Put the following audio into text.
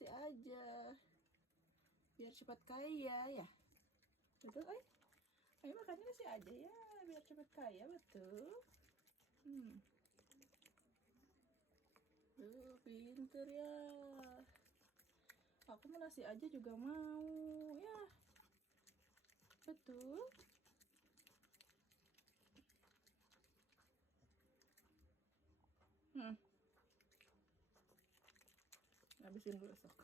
nasi aja biar cepat kaya ya. Betul, ayo makannya nasi aja ya biar cepat kaya, betul. Pinter ya. Aku mau nasi aja juga mau ya. Betul. Habisin dulu sok.